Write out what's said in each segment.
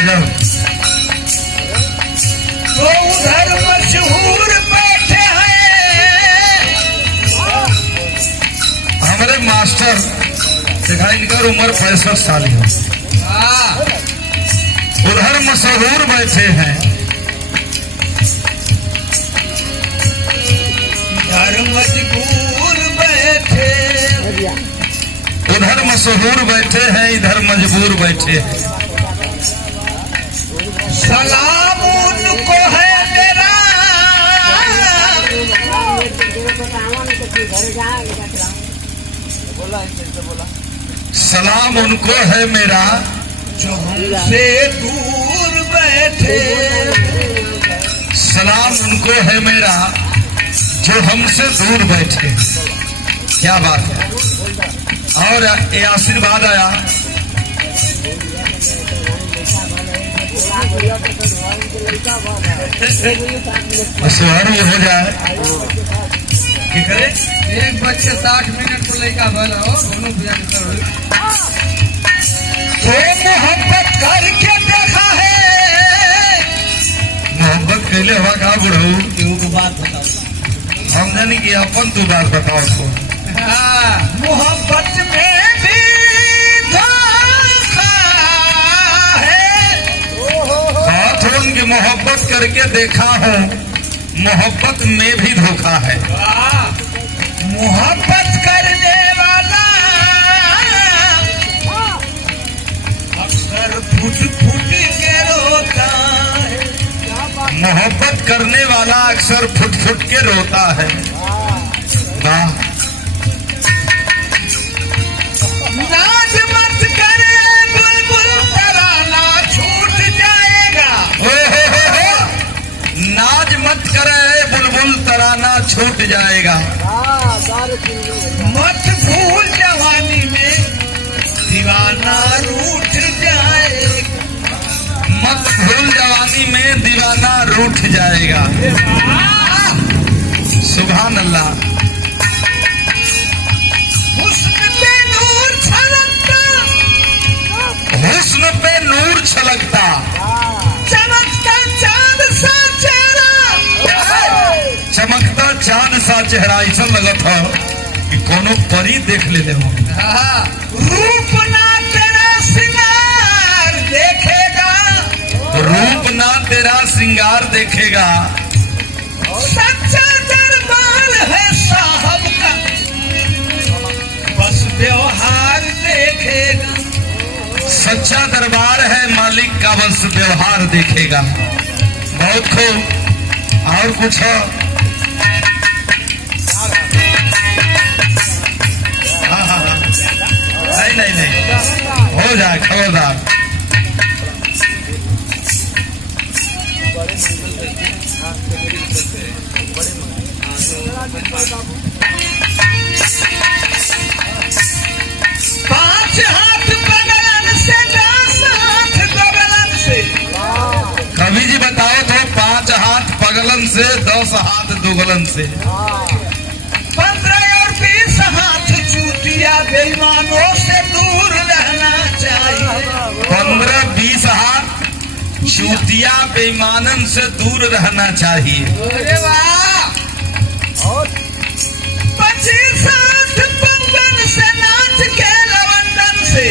गजब। तो उधर मशहूर बैठे हैं हमारे मास्टर देखा, इनकर उम्र 65 साल है। उधर मशहूर बैठे हैं, इधर मजबूर बैठे, उधर मशहूर बैठे हैं, इधर मजबूर बैठे हैं। सलाम उनको है मेरा, सलाम उनको है मेरा जो हमसे दूर बैठे। सलाम उनको है मेरा जो हमसे दूर बैठे। क्या बात है। और ये आशीर्वाद आया, शहर में हो जाए कि करे। एक बच्चे 60 मिनट को लेकर भला हो दोनों तो मोहब्बत करके देखा है। मोहब्बत कैले हवा का बुढ़ऊ को बात बताओ, हम जानी कि अपन तू बात बताओ तो। मोहब्बत में भी धोखा है। बात हो उनकी मोहब्बत करके देखा हो, मोहब्बत में भी धोखा है। मोहब्बत करने वाला अक्सर फुट फुट के रोता है। मोहब्बत करने वाला अक्सर फुट फुट के रोता है। वाह। नाज मत करे बुलबुल तराना छूट जाएगा। नाज मत करे बुलबुल तराना छूट जाएगा। मत भूल जवानी में दीवाना रूठ जाएगा। मत भूल जवानी में दीवाना रूठ जाएगा। सुभान अल्लाह। हुस्न पे नूर छलकता, हुस्न पे नूर छलकता, चमकता चांद सा चेहरा। चमकता चांद सा चेहरा। ऐसा लगत हो कि कोनो परी देख लेते हो। रूप ना तेरा सिंगार देखेगा, रूप ना तेरा श्रृंगार देखेगा। सच्चा दरबार है साहब का, बस व्यवहार देखेगा। सच्चा दरबार है मालिक का, बस व्यवहार देखेगा। बहुत खूब। और कुछ हो? हाँ हाँ हाँ। नहीं नहीं नहीं, हो जाए खबरदार। पांच हाथ बगलन से, 10 हाथ बगलन से। कवि जी बताओ तो, 5 हाथ पगलन से, 10 हाथ दुगलन से। 15 और 20 हाथ चूतिया बेईमानों से दूर रहना चाहिए। 15-20 हाथ चूतिया बेईमानन से दूर रहना चाहिए। अरे वाह। 25 हाथ पंगन से, नाच के लवंडन से।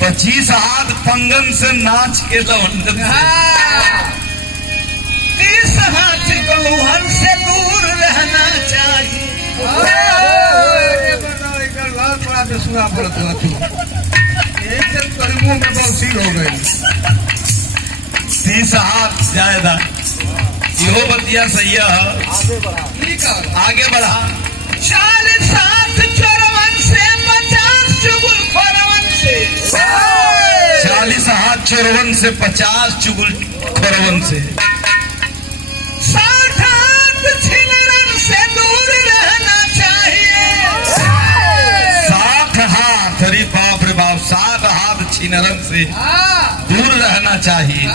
25 हाथ पंगन से, नाच के लवंडन से। 30 हाथ गौहन से दूर रहना चाहिए। सुना पड़ता एक करीबों में बौसीर हो गई। 30 हाथ ज्यादा यो बतिया सही है। आगे बढ़ा। 40 हाथ चोरवन से, 50 चुगल खोरवन से। 40 हाथ चोरवन से, 50 चुगल खोरवन से। 60 हाथ छिनरन से दूर रहना चाहिए। 60 हाथ, अरे बाप रे बाप, 60 हाथ छिनरन से दूर रहना चाहिए।